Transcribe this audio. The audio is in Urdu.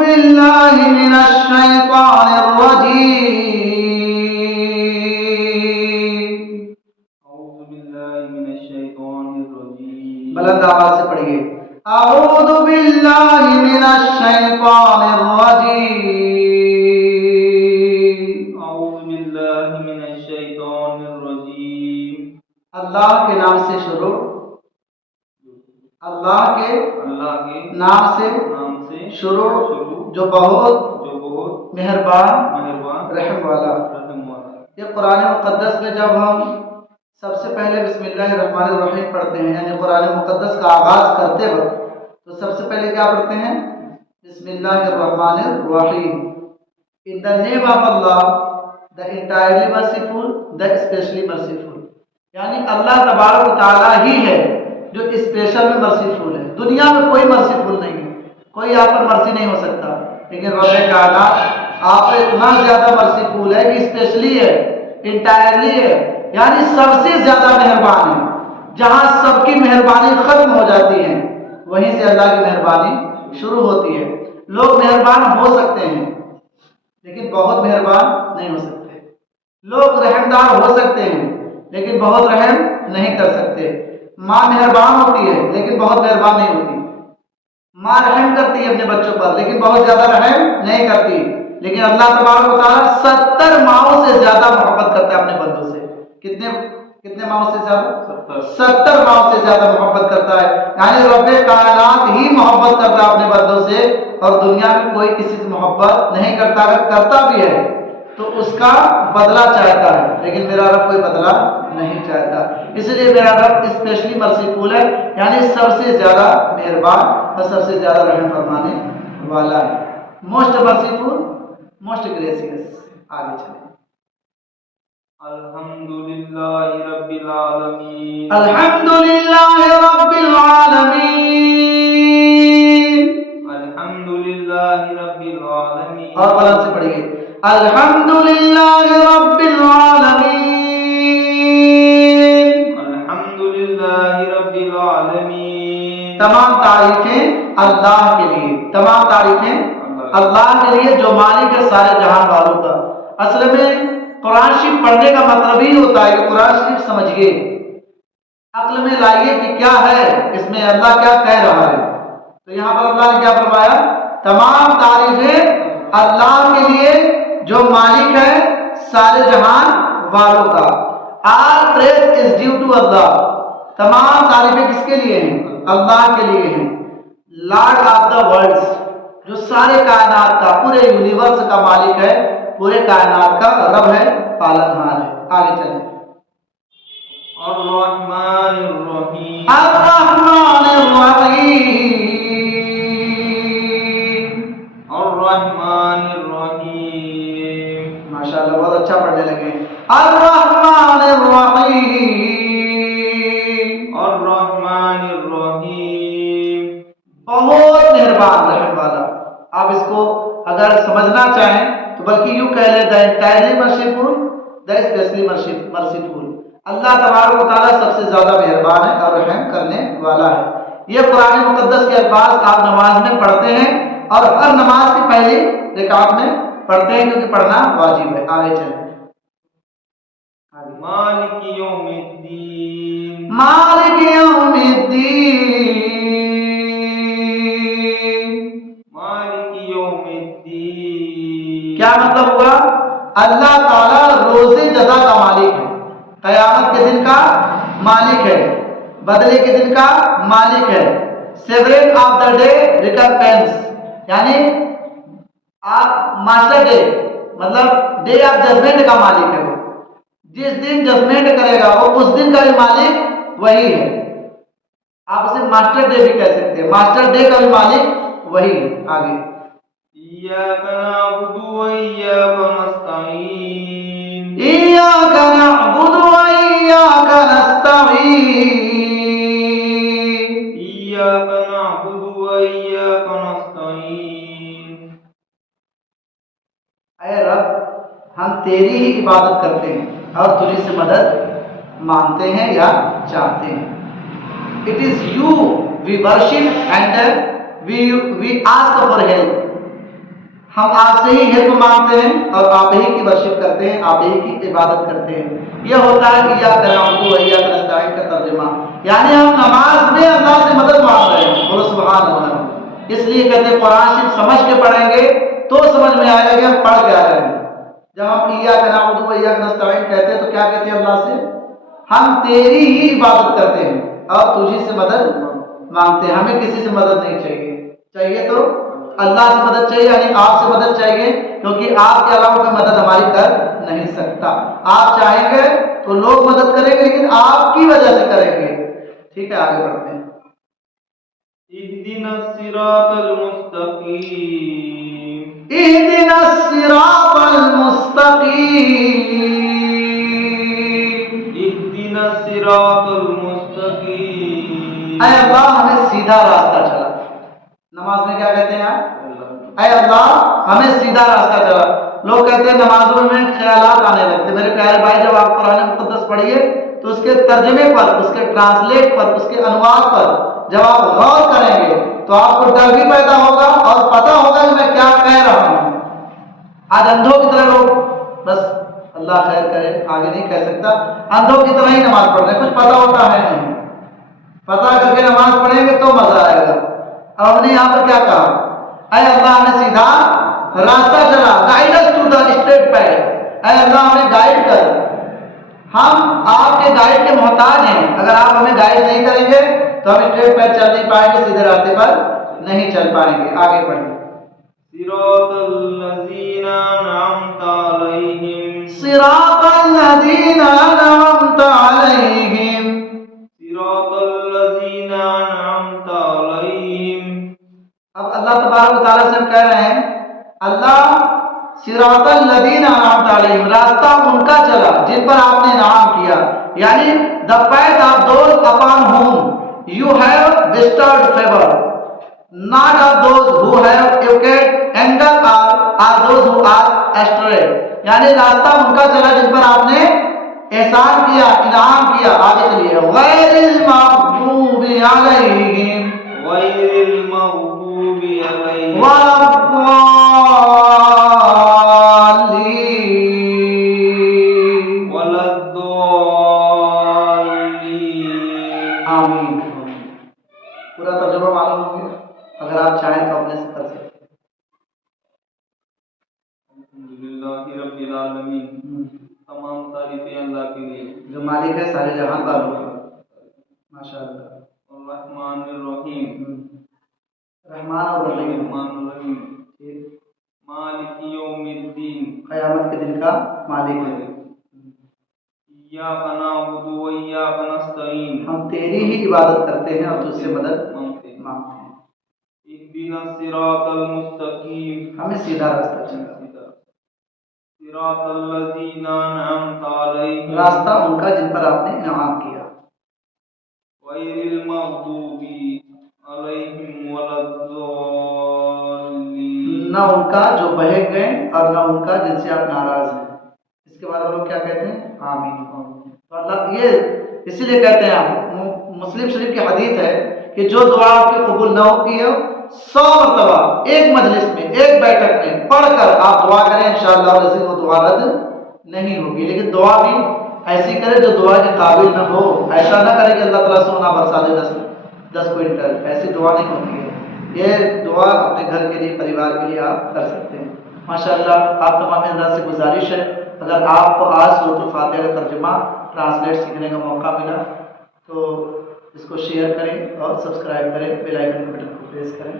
بالله من الشيطان الرجيم. أعوذ بالله من الشيطان الرجيم. بلند آواز سے پڑھیے. اعوذ باللہ من الشیطان الرجیم. أعوذ بالله من الشيطان الرجيم. اللہ کے نام سے شروع، اللہ کے نام سے شروع جو بہت مہربان رحم والا. یہ قرآن مقدس میں جب ہم سب سے پہلے بسم اللہ الرحمن الرحیم پڑھتے ہیں، یعنی قرآن مقدس کا آغاز کرتے وقت تو سب سے پہلے کیا پڑھتے ہیں؟ بسم اللہ الرحمن الرحیم. In the name of Allah, the entirely merciful, the especially merciful. یعنی اللہ تبارک و تعالیٰ ہی ہے جو اسپیشل میں مرسیفل ہے. دنیا میں کوئی مرسیفل نہیں ہے، کوئی آپ پر مرسی نہیں ہو سکتا، لیکن رب کائنات آپ پہ اتنا زیادہ مرسیفل ہے کہ اسپیشلی ہے، انٹائرلی ہے، یعنی سب سے زیادہ مہربان ہے. جہاں سب کی مہربانی ختم ہو جاتی ہے وہیں سے اللہ کی مہربانی شروع ہوتی ہے. لوگ مہربان ہو سکتے ہیں لیکن بہت مہربان نہیں ہو سکتے. لوگ رحمدار ہو سکتے ہیں لیکن بہت رحم نہیں کر سکتے. ماں مہربان ہوتی ہے لیکن بہت مہربان نہیں ہوتی. ماں رحم کرتی ہے اپنے بچوں پر لیکن بہت زیادہ رحم نہیں کرتی. لیکن اللہ تبارک و تعالیٰ 70 ماؤں سے زیادہ محبت کرتا ہے اپنے بندوں سے. کتنے ماؤں سے زیادہ؟ 70 ماؤں سے زیادہ محبت کرتا ہے. یعنی رب کائنات ہی محبت کرتا ہے اپنے بندوں سے، اور دنیا میں کوئی کسی سے محبت نہیں کرتا. اگر کرتا بھی ہے تو اس کا بدلہ چاہتا ہے، لیکن میرا رب کوئی بدلہ نہیں چاہتا. اس لیے میرا رب اسپیشلی مرسیفل ہے، یعنی سب سے زیادہ مہربان اور سب سے زیادہ رحم فرمانے والا ہے. Most merciful, most gracious. آگے چلیں. الحمدللہ رب العالمین. الحمدللہ رب العالمین. الحمدللہ رب العالمین. اور بلند سے پڑھیے. الحمدللہ رب العالمین. الحمدللہ رب العالمین. تمام تعریفیں اللہ کے لیے، تمام تعریفیں اللہ کے لیے جو مالک ہے سارے جہان والوں کا. اصل میں قرآن شریف پڑھنے کا مطلب ہی ہوتا ہے کہ قرآن شریف سمجھیے، عقل میں لائیے کہ کیا ہے اس میں، اللہ کیا کہہ رہا ہے. تو یہاں پر اللہ نے کیا فرمایا؟ تمام تعریفیں اللہ کے لیے جو مالک ہے سارے جہان والوں کا. All praise is due to Allah. تمام تعریفیں کس کے لیے ہیں؟ اللہ کے لیے ہیں. لارڈ آف دا ورلڈز، جو سارے کائنات کا، پورے یونیورس کا مالک ہے، پورے کائنات کا رب ہے، پالنہار ہے. آگے چلیں. الرحمن الرحیم. الرحمن الرحیم. الرحمن الرحیم. ماشاءاللہ بہت اچھا پڑھنے لگے. الرحمن الرحیم. الرحمن الرحیم. بہت مہربان رحم والا. آپ اس کو اگر سمجھنا چاہیں تو بلکہ یوں کہہ لیں دا انٹائرلی مرسیفل، دا اسپیشلی مرسیفل. اللہ تبارک و تعالیٰ سب سے زیادہ مہربان ہے اور رحم کرنے والا ہے. یہ قرآن مقدس کے الفاظ آپ نماز میں پڑھتے ہیں اور ہر نماز کی پہلی رکعت میں پڑھتے ہیں کیونکہ پڑھنا واجب ہے. آگے چلیں. مالک یوم الدین. مالک یوم الدین. مالک یوم الدین. کیا مطلب ہوا؟ اللہ تعالیٰ روز جزا کا مالک ہے، قیامت کے دن کا مالک ہے، بدلے کے دن کا مالک ہے. Savouring of the day recompense, یعنی آپ ماسٹر ڈے مطلب ڈے آف ججمنٹ کا مالک ہے. وہ جس دن ججمنٹ کرے گا وہ اس دن کا بھی مالک وہی ہے. آپ اسے ماسٹر ڈے بھی کہہ سکتے ہیں، ماسٹر ڈے کا بھی مالک وہی ہے. آگے. ایاک نعبد و ایاک نستعین. ایاک نعبد و ایاک نستعین. ایاک نعبد و ایاک نستعین. اے رب ہم تیری ہی عبادت کرتے ہیں اور تجھ سے مدد مانگتے ہیں یا چاہتے ہیں. It is you we worship and we ask for help. ہم آپ سے ہی علم مانگتے ہیں اور آپ ہی کی ورشپ کرتے ہیں، آپ ہی کی عبادت کرتے ہیں۔ یہ ہوتا ہے ایاک نعبد و ایاک نستعین کا ترجمہ، یعنی ہم نماز میں اللہ سے مدد مانگ رہے ہیں۔ بولو سبحان اللہ۔ اس لیے کہتے ہیں قرآن شریف سمجھ کے پڑھیں گے تو سمجھ میں آئے گا کہ ہم پڑھ کیا رہے ہیں۔ جب ہم ایاک نعبد و ایاک نستعین کہتے ہیں تو کیا کہتے ہیں اللہ سے؟ ہم تیری ہی عبادت کرتے ہیں اور تجھی سے مدد مانگتے ہیں، ہمیں کسی سے مدد نہیں چاہیے تو اللہ سے مدد چاہیے، یعنی آپ سے مدد چاہیے، کیونکہ آپ کے علاوہ کوئی مدد ہماری کر نہیں سکتا۔ آپ چاہیں گے تو لوگ مدد کریں گے لیکن آپ کی وجہ سے کریں گے۔ ٹھیک ہے، آگے بڑھتے ہیں۔ اهدنا الصراط المستقيم اهدنا الصراط المستقيم اهدنا الصراط المستقيم اے اللہ ہمیں سیدھا راستہ چلا۔ نماز میں کیا کہتے ہیں آپ؟ اے اللہ ہمیں سیدھا راستہ چلا۔ لوگ کہتے ہیں نمازوں میں خیالات آنے لگتے۔ میرے پیارے بھائی، جب آپ قرآن مقدس پڑھیے تو اس کے ترجمے پر، اس کے ٹرانسلیٹ پر، اس کے انواد پر جب آپ غور کریں گے تو آپ کو ڈر بھی پیدا ہوگا اور پتہ ہوگا کہ میں کیا کہہ رہا ہوں۔ آج اندھوں کی طرح لوگ بس اللہ خیر کرے، آگے نہیں کہہ سکتا، اندھوں کی طرح ہی نماز پڑھ رہے ہیں، کچھ پتہ ہوتا ہے نہیں۔ پتہ کر کے نماز پڑھیں گے تو مزہ آئے گا۔ اب ہم نے یہاں پر کیا کہا؟ اے اللہ ہمیں سیدھا راستہ چلا، guide us to the straight path. اے اللہ ہمیں گائیڈ کر، ہم آپ کے گائیڈ کے محتاج ہیں۔ اگر آپ ہمیں گائیڈ نہیں کریں گے تو ہم اسٹریٹ پیتھ چل نہیں پائیں گے، سیدھے راستے پر نہیں چل پائیں گے۔ آگے پڑھیں۔ صراط الذين أنعمت عليهم صراط الذين أنعمت عليهم صراط الذين أنعمت عليهم۔ اب اللہ تبارک و تعالیٰ سے ہم کہہ رہے ہیں اللہ صراط الذین انعمت علیہم، راستہ ان کا چلا جن پر آپ نے انعام کیا، یعنی the path of those upon whom you have bestowed favor, not of those who have evoked anger or those who are astray، یعنی راستہ ان کا چلا جن پر آپ نے احسان کیا، انعام کیا۔ آگے چلیے، غیر المغضوب علیہم غير المغضوب عليهم ولا الضالين آمین۔ پورا ترجمہ معلوم ہو گیا؟ اگر آپ چاہیں تو اپنے سے کر سکتے ہیں۔ الحمدللہ رب العالمین، تمام تعریفیں اللہ کے لیے جو مالک ہے سارے جہان کا، ماشاء اللہ۔ الرحمن الرحیم، رحمان اور رحیم، الرحمن الرحیم، مالک یوم الدین، قیامت کے دن کا مالک ہے۔ ایاک نعبد و ایاک نستعین، ہم تیری ہی عبادت کرتے ہیں اور تجھ سے مدد مانگتے ہیں۔ اهدنا الصراط المستقیم، ہمیں سیدھا راستہ چلا، صراط الذین انعمت علیہم، راستہ ان کا جن پر آپ نے انعام کیا، غیر المغضوب علیہم ولا الضالین، نہ ان کا جو بہک گئے اور نہ ان کا جن سے آپ ناراض ہیں۔ اس کے بعد ہم لوگ کیا کہتے ہیں؟ آمین۔ تو اللہ یہ اسی لیے کہتے ہیں، مسلم شریف کی حدیث ہے کہ جو دعا آپ کی قبول نہ ہوتی ہے 100 مرتبہ ایک مجلس میں، ایک بیٹھک میں پڑھ کر آپ دعا کریں، انشاءاللہ العزیز وہ دعا رد نہیں ہوگی۔ لیکن دعا بھی ایسی کرے جو دعا کے قابل نہ ہو، ایسا نہ کرے کہ اللہ تعالیٰ سونا برسا دے 10 کوئنٹل، ایسی دعا نہیں ہوتی ہے۔ یہ دعا اپنے گھر کے لیے، پریوار کے لیے آپ کر سکتے ہیں۔ ماشاءاللہ آپ تمام حضرات سے گزارش ہے، اگر آپ کو آج سورۃ الفاتحہ کا ترجمہ ٹرانسلیٹ سیکھنے کا موقع ملا تو اس کو شیئر کریں اور سبسکرائب کریں، بیل آئیکن کے بٹن کو پریس کریں۔